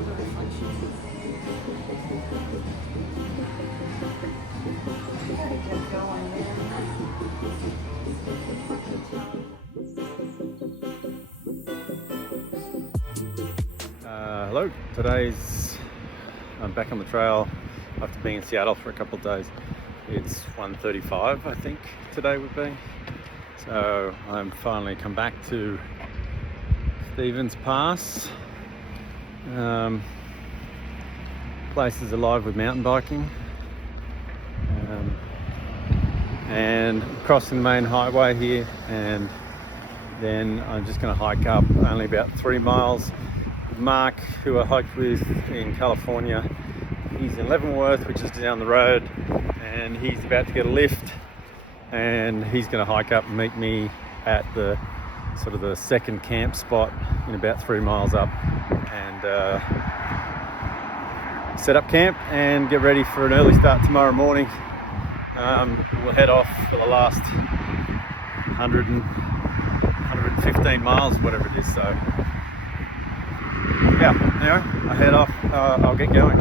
Hello, I'm back on the trail after being in Seattle for a couple of days. It's 1:35 I think today would be. So I'm finally come back to Stevens Pass. Place is alive with mountain biking. And crossing the main highway here, and then I'm just going to hike up only about 3 miles. Mark, who I hiked with in California, he's in Leavenworth, which is down the road, and he's about to get a lift, and he's going to hike up and meet me at the sort of the second camp spot in about 3 miles up, and set up camp and get ready for an early start tomorrow morning. We'll head off for the last 115 miles, whatever it is. So yeah, anyway, I head off. I'll get going.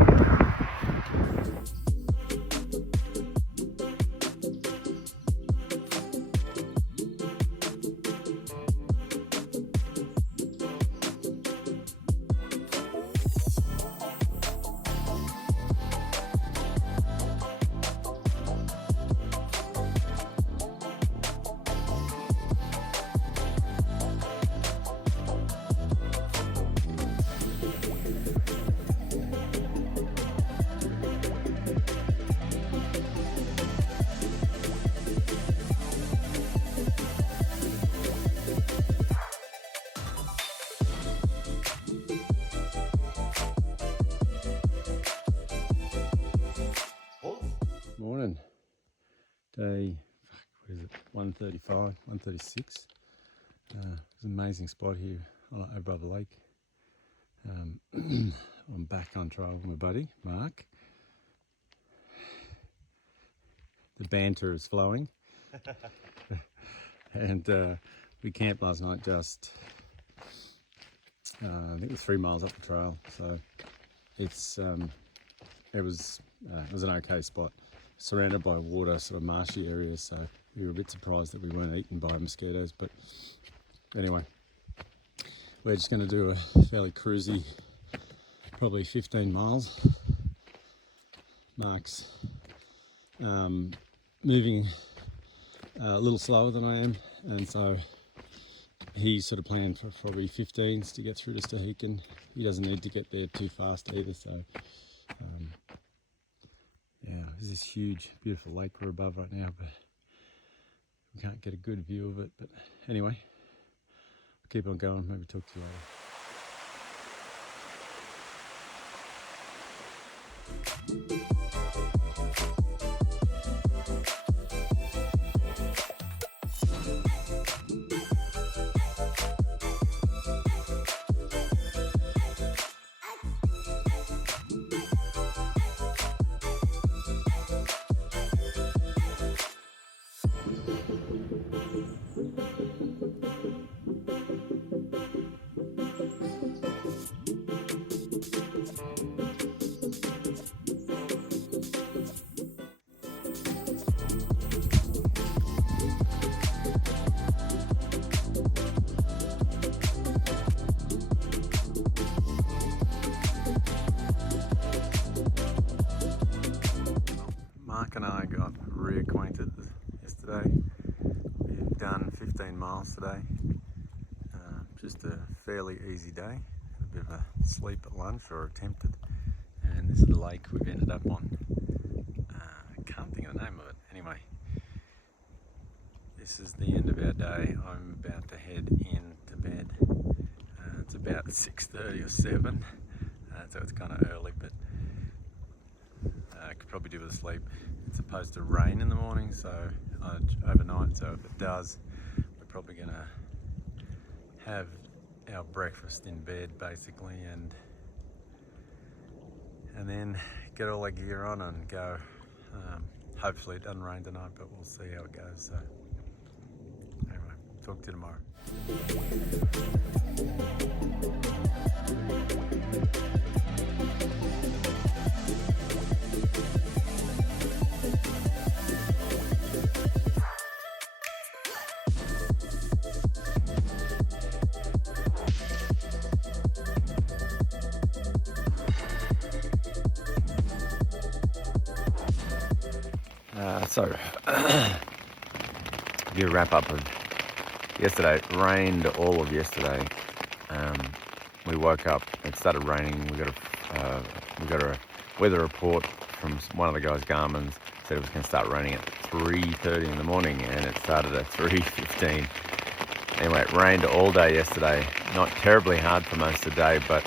Morning. Day, what is it, 1:35, 1:36. It's an amazing spot here above the lake. I'm back on trail with my buddy, Mark. The banter is flowing. And we camped last night just, I think it was 3 miles up the trail. So it was an okay spot. Surrounded by water, sort of marshy areas, so we were a bit surprised that we weren't eaten by mosquitoes. But anyway, we're just going to do a fairly cruisy, probably 15 miles. Mark's moving a little slower than I am, and so he's sort of planned for probably 15s to get through to Stehekin. He doesn't need to get there too fast either, so yeah, there's this huge, beautiful lake we're above right now, but we can't get a good view of it. But anyway, I'll keep on going, maybe talk to you later. Mark and I got reacquainted yesterday. We've done 15 miles today. Just a fairly easy day. A bit of a sleep at lunch, or attempted. And this is the lake we've ended up on. I can't think of the name of it. Anyway, this is the end of our day. I'm about to head in to bed. It's about 6:30 or 7, so it's kind of early, but I could probably do with a sleep. It's supposed to rain in the morning, so overnight, so if it does, we're probably gonna have our breakfast in bed basically, and then get all our gear on and go. Hopefully it doesn't rain tonight, but we'll see how it goes. So anyway, talk to you tomorrow. So, give a wrap up of yesterday. It rained all of yesterday. We woke up, it started raining. We got a weather report from one of the guys' Garmin's, said it was going to start raining at 3:30 in the morning, and it started at 3:15. Anyway, it rained all day yesterday. Not terribly hard for most of the day, but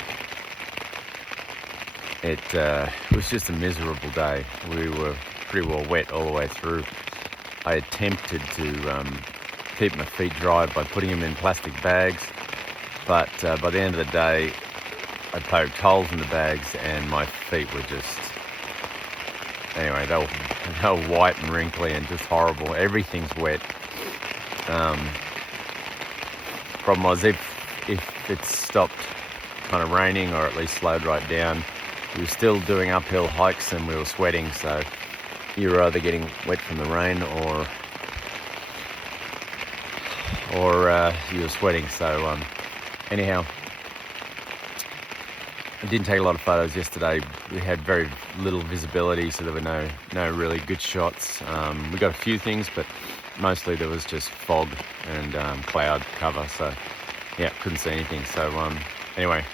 it was just a miserable day. We were pretty well wet all the way through. I attempted to keep my feet dry by putting them in plastic bags, but by the end of the day, I poked holes in the bags and my feet were just, anyway, they were white and wrinkly and just horrible. Everything's wet. Problem was, if it stopped kind of raining, or at least slowed right down, we were still doing uphill hikes and we were sweating, so you were either getting wet from the rain or you were sweating. So anyhow, I didn't take a lot of photos yesterday. We had very little visibility, so there were no really good shots. We got a few things, but mostly there was just fog and cloud cover, so yeah, couldn't see anything. So anyway,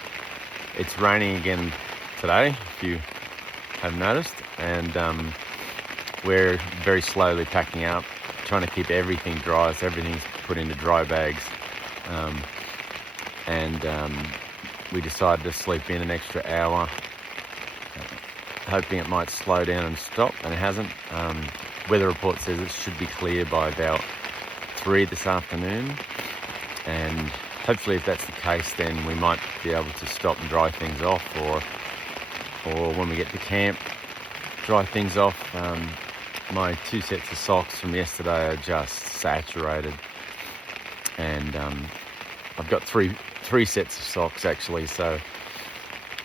it's raining again today, if you have noticed, and we're very slowly packing up, trying to keep everything dry, so everything's put into dry bags. We decided to sleep in an extra hour, hoping it might slow down and stop, and it hasn't. Weather report says it should be clear by about 3 this afternoon, and hopefully if that's the case, then we might be able to stop and dry things off, or when we get to camp, dry things off. My 2 sets of socks from yesterday are just saturated, and I've got three sets of socks actually, so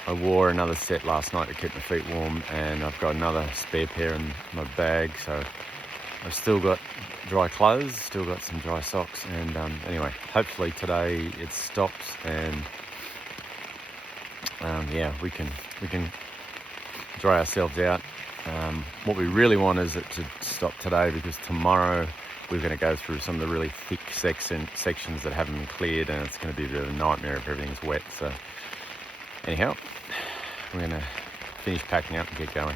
I wore another set last night to keep my feet warm, and I've got another spare pair in my bag, so I've still got dry clothes, still got some dry socks, and anyway, hopefully today it stops, and yeah, we can dry ourselves out. What we really want is it to stop today, because tomorrow we're going to go through some of the really thick sections that haven't been cleared, and it's going to be a bit of a nightmare if everything's wet. So anyhow, we're going to finish packing up and get going.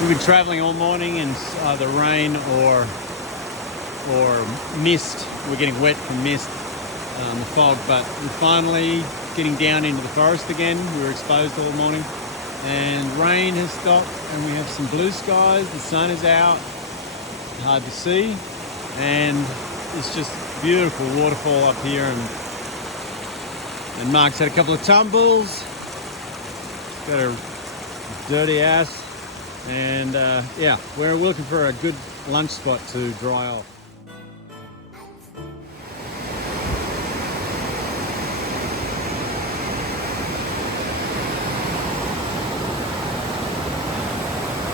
We've been travelling all morning in either rain or mist. We're getting wet from mist, the fog, but we're finally getting down into the forest again. We were exposed all morning, and rain has stopped, and we have some blue skies. The sun is out, hard to see, and it's just beautiful waterfall up here. And Mark's had a couple of tumbles, got a dirty ass. And yeah, we're looking for a good lunch spot to dry off.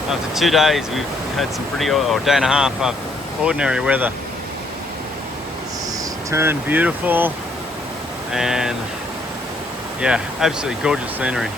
After 2 days, we've had some pretty, or day and a half of ordinary weather. It's turned beautiful, and yeah, absolutely gorgeous scenery.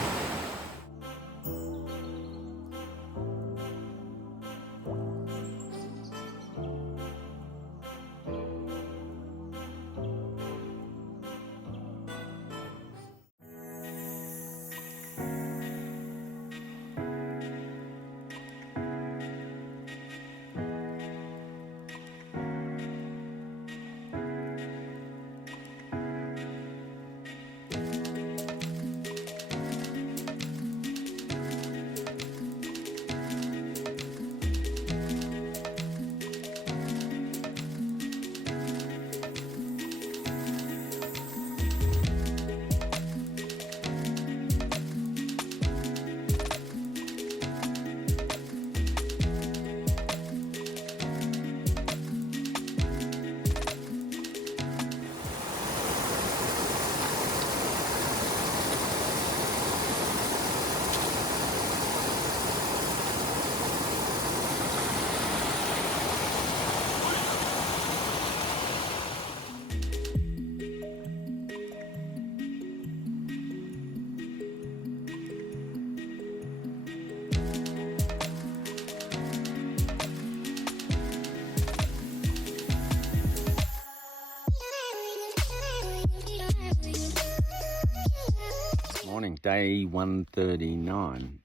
day 139.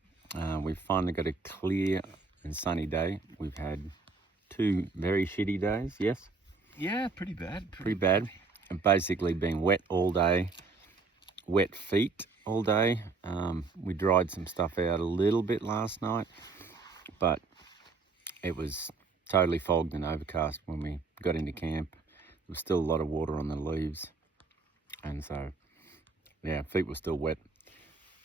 We've finally got a clear and sunny day. We've had 2 very shitty days, yes? Yeah, pretty bad. Pretty bad. And basically been wet all day, wet feet all day. We dried some stuff out a little bit last night, but it was totally fogged and overcast when we got into camp. There was still a lot of water on the leaves, and so yeah, feet were still wet.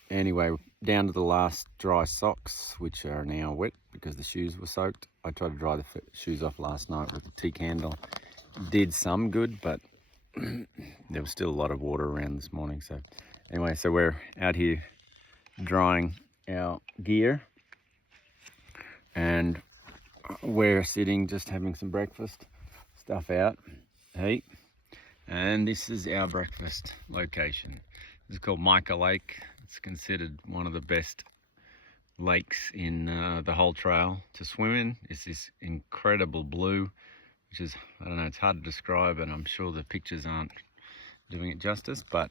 Anyway, down to the last dry socks, which are now wet because the shoes were soaked. I tried to dry the shoes off last night with the tea candle. Did some good, but there was still a lot of water around this morning. So anyway, so we're out here drying our gear, and we're sitting just having some breakfast, stuff out, heat. And this is our breakfast location. This is called Micah Lake. It's considered one of the best lakes in the whole trail to swim in. It's this incredible blue, which is, I don't know, it's hard to describe, and I'm sure the pictures aren't doing it justice. But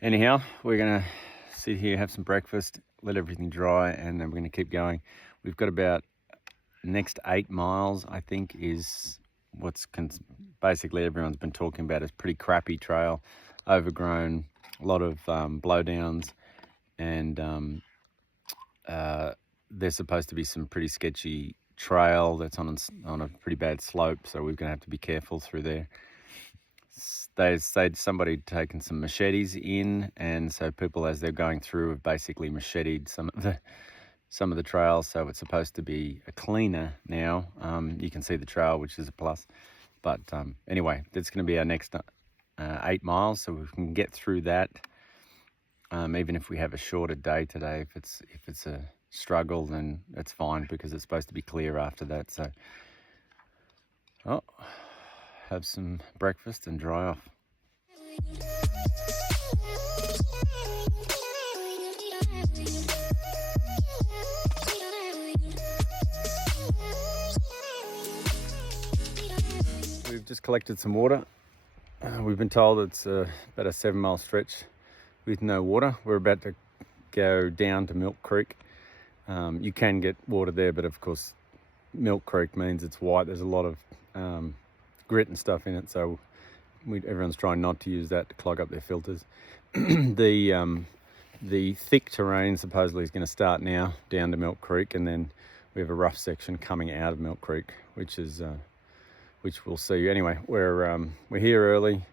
anyhow, we're gonna sit here, have some breakfast, let everything dry, and then we're gonna keep going. We've got about next 8 miles, I think, is what's basically everyone's been talking about. It's pretty crappy trail, overgrown, a lot of blowdowns, and there's supposed to be some pretty sketchy trail that's on a pretty bad slope, so we're gonna have to be careful through there. They said somebody taken some machetes in, and so people, as they're going through, have basically macheted some of the trails, so it's supposed to be a cleaner now. You can see the trail, which is a plus. But anyway, that's going to be our next 8 miles, so we can get through that. Even if we have a shorter day today, if it's a struggle, then it's fine because it's supposed to be clear after that. So, have some breakfast and dry off. We've just collected some water. We've been told it's about a 7-mile stretch with no water. We're about to go down to Milk Creek. You can get water there, but of course Milk Creek means it's white. There's a lot of grit and stuff in it, so everyone's trying not to use that to clog up their filters. The thick terrain supposedly is going to start now down to Milk Creek, and then we have a rough section coming out of Milk Creek, which we'll see. Anyway, we're here early,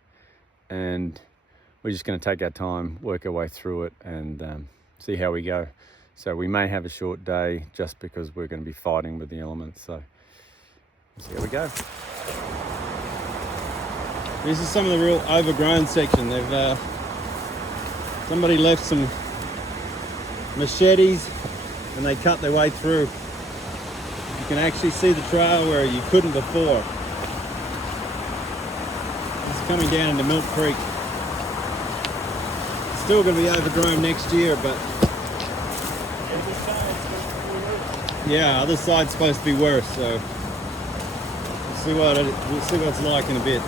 and we're just going to take our time, work our way through it, and see how we go. So we may have a short day just because we're going to be fighting with the elements. So we'll see how we go. This is some of the real overgrown section. They've somebody left some machetes and they cut their way through. You can actually see the trail where you couldn't before. It's coming down into Milk Creek. It's still going to be overgrown next year, but yeah, other side's supposed to be worse. So we'll see what it's like in a bit.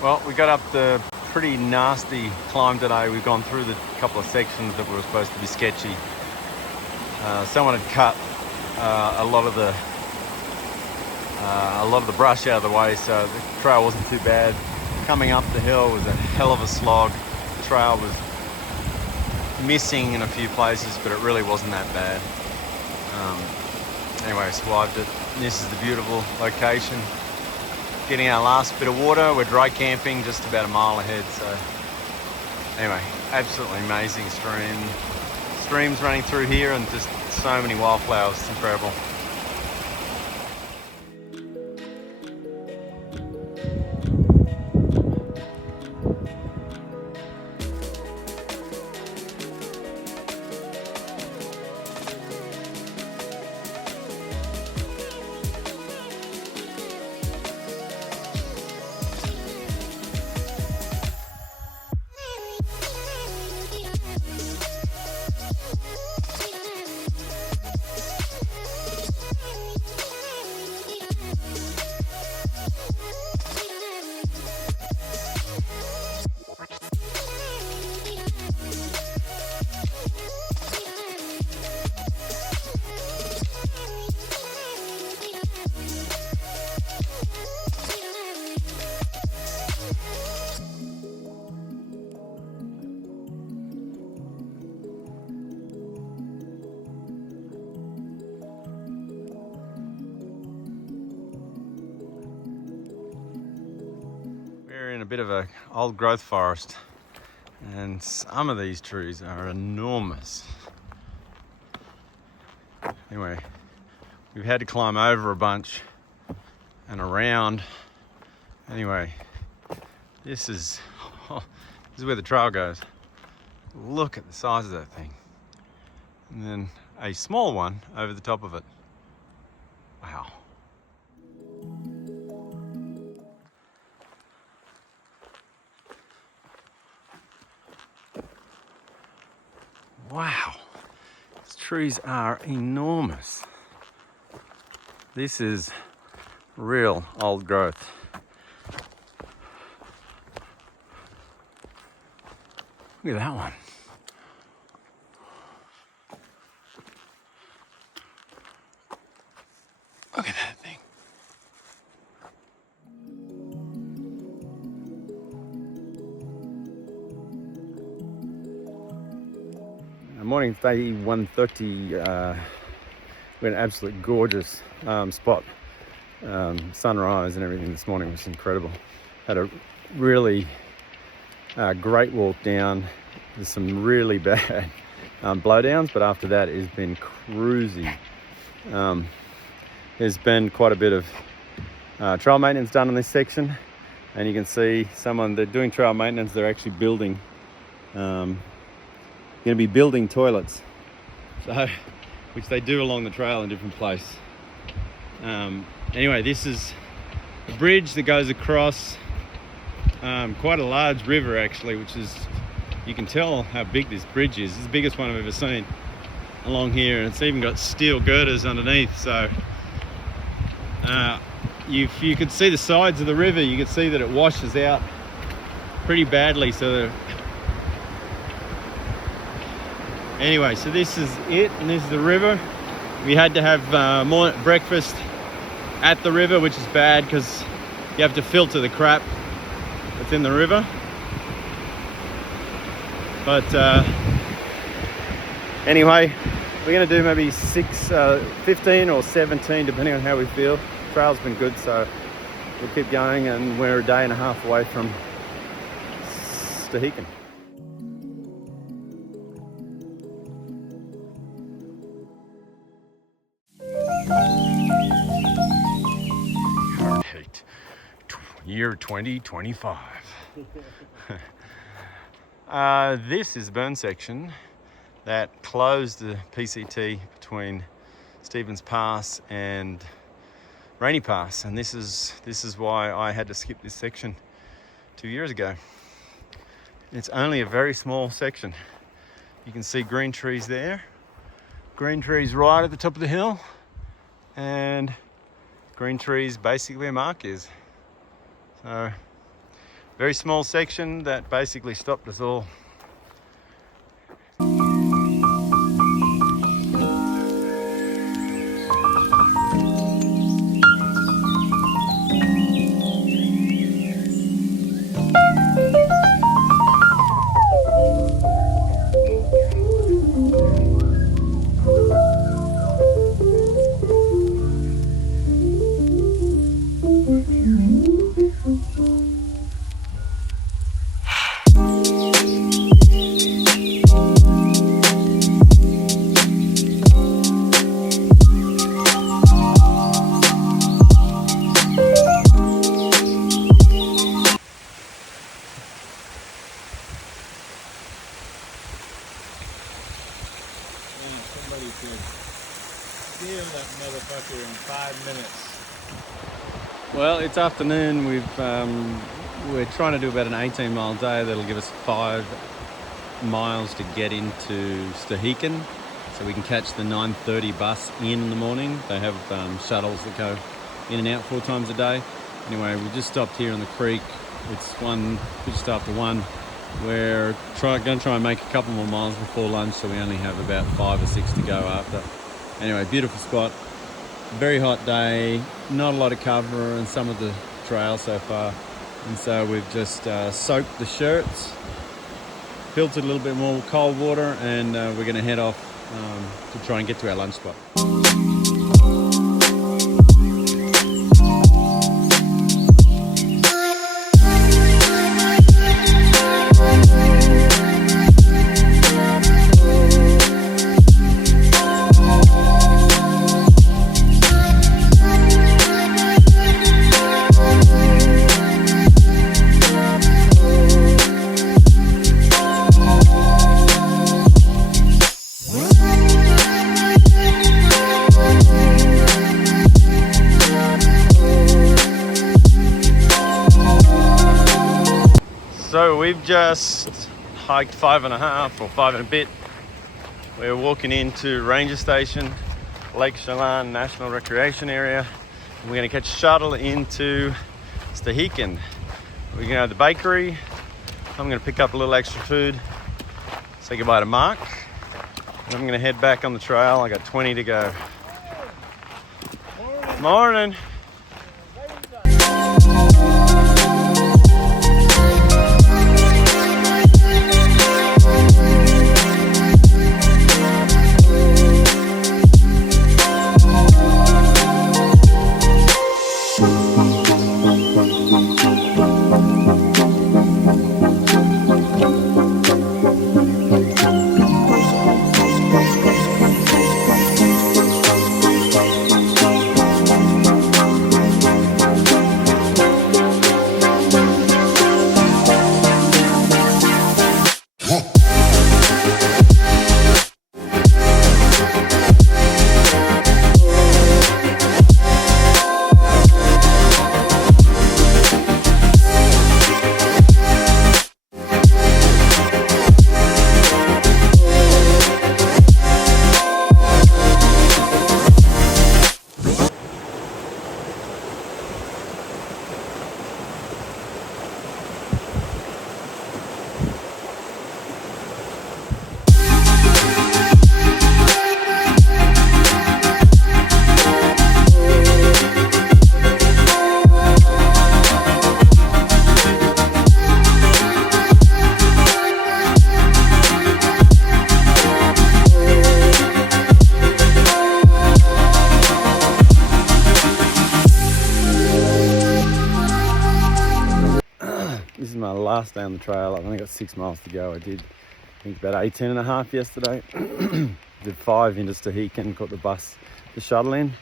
Well, we got up the pretty nasty climb today. We've gone through the couple of sections that were supposed to be sketchy. Someone had cut a lot of the brush out of the way, so the trail wasn't too bad. Coming up the hill was a hell of a slog. The trail was missing in a few places, but it really wasn't that bad. Anyway, I survived it. This is the beautiful location. Getting our last bit of water. We're dry camping just about a mile ahead. So anyway, absolutely amazing streams running through here, and just so many wildflowers. It's incredible. bit of a old growth forest, and some of these trees are enormous. Anyway, we've had to climb over a bunch and around. Anyway, this is where the trail goes. Look at the size of that thing. And then a small one over the top of it. Wow. Wow. These trees are enormous. This is real old growth. Look at that one. Look at that thing. Morning, day 130. We're an absolute gorgeous spot. Sunrise and everything this morning was incredible. Had a really great walk down. There's some really bad blowdowns, but after that it's been cruisy. There's been quite a bit of trail maintenance done on this section, and you can see they're doing trail maintenance. They're actually building, going to be building toilets, so which they do along the trail in different places. Anyway, this is a bridge that goes across quite a large river actually, which is, you can tell how big this bridge is. It's the biggest one I've ever seen along here, and it's even got steel girders underneath. So if you could see the sides of the river, you could see that it washes out pretty badly. So anyway, so this is it, and this is the river. We had to have breakfast at the river, which is bad because you have to filter the crap that's in the river. But anyway, we're going to do maybe 15 or 17 depending on how we feel. Trail's been good, so we'll keep going, and we're a day and a half away from Stehekin. Year 2025. This is the burn section that closed the PCT between Stevens Pass and Rainy Pass, and this is why I had to skip this section 2 years ago. It's only a very small section. You can see green trees there, green trees right at the top of the hill, and green trees basically where Mark is. So, very small section that basically stopped us all. Somebody could steal that motherfucker in 5 minutes. Well, it's afternoon. We're trying to do about an 18-mile day. That'll give us 5 miles to get into Stehekin, so we can catch the 9:30 bus in the morning. They have shuttles that go in and out 4 times a day. Anyway, we just stopped here on the creek. It's just after 1. We're going to try and make a couple more miles before lunch, so we only have about 5 or 6 to go after. Anyway, beautiful spot, very hot day, not a lot of cover in some of the trail so far, and so we've just soaked the shirts, filtered a little bit more cold water, and we're going to head off to try and get to our lunch spot. So we've just hiked 5.5 or 5 and a bit. We're walking into Ranger Station, Lake Chelan National Recreation Area. We're going to catch a shuttle into Stehekin. We're going to go to the bakery. I'm going to pick up a little extra food, say goodbye to Mark, and I'm going to head back on the trail. I got 20 to go. Morning. This is my last day on the trail. I've only got 6 miles to go. I did, I think, about 18.5 yesterday. Did 5 into Stehekin, got the shuttle in.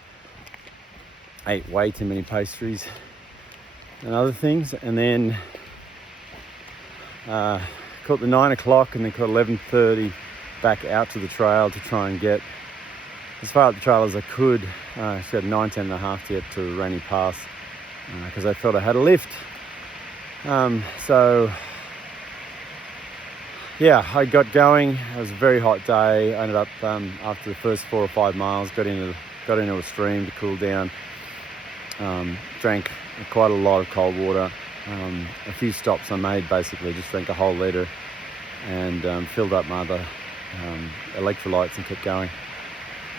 Ate way too many pastries and other things. And then caught the 9 o'clock and then caught 11:30 back out to the trail to try and get as far up the trail as I could. She had 19.5 to get to Rainy Pass because I felt I had a lift. So yeah, I got going. It was a very hot day. I ended up after the first 4 or 5 miles, got into a stream to cool down. Drank quite a lot of cold water. A few stops I made, basically just drank a whole litre and filled up my other electrolytes and kept going.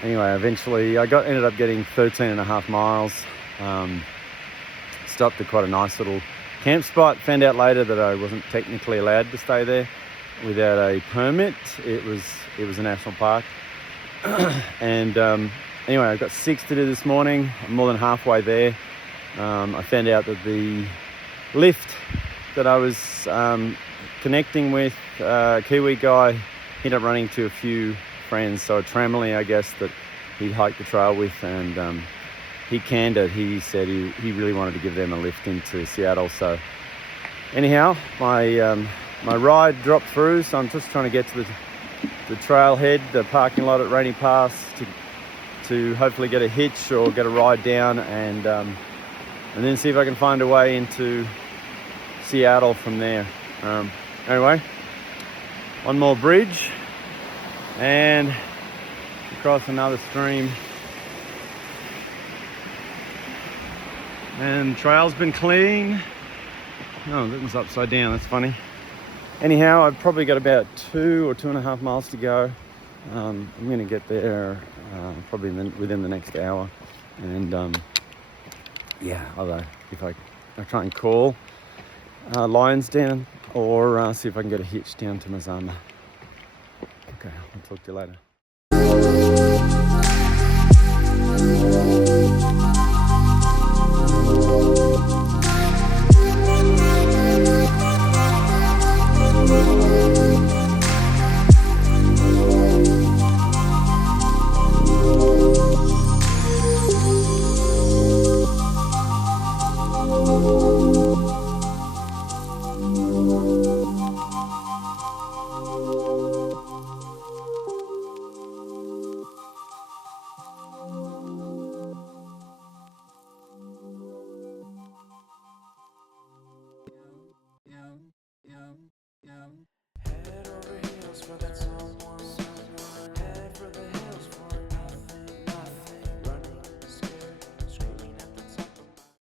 Anyway, eventually I ended up getting 13.5 miles. Stopped at quite a nice little camp spot. Found out later that I wasn't technically allowed to stay there without a permit. It was a national park. And anyway, I've got 6 to do this morning. I'm more than halfway there. I found out that the lift that I was connecting with, a Kiwi guy, ended up running to a few friends. So a Tramley, I guess, that he hiked the trail with, and he canned it. He said he really wanted to give them a lift into Seattle. So anyhow, my ride dropped through, so I'm just trying to get to the trailhead, the parking lot at Rainy Pass, to hopefully get a hitch or get a ride down, and then see if I can find a way into Seattle from there. Anyway, one more bridge and across another stream. And the trail's been clean. Oh, that was upside down, that's funny. Anyhow, I've probably got about 2 or 2.5 miles to go. I'm gonna get there probably within the next hour. And yeah, although if I try and call Lions down or see if I can get a hitch down to Mazama. Okay, I'll talk to you later.